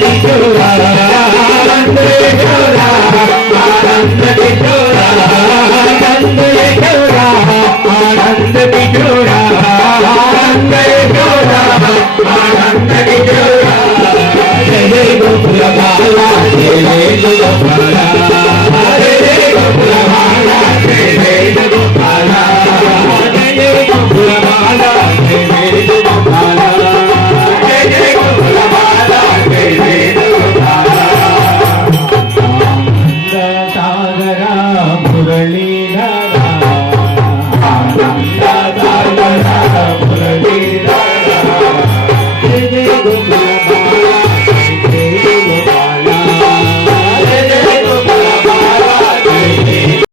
टिटोरा आनंद टिटोरा आनंद टिटोरा आनंद टिटोरा आनंद टिटोरा आनंद टिटोरा आनंद टिटोरा जय गोकुल बाला जय गोकुल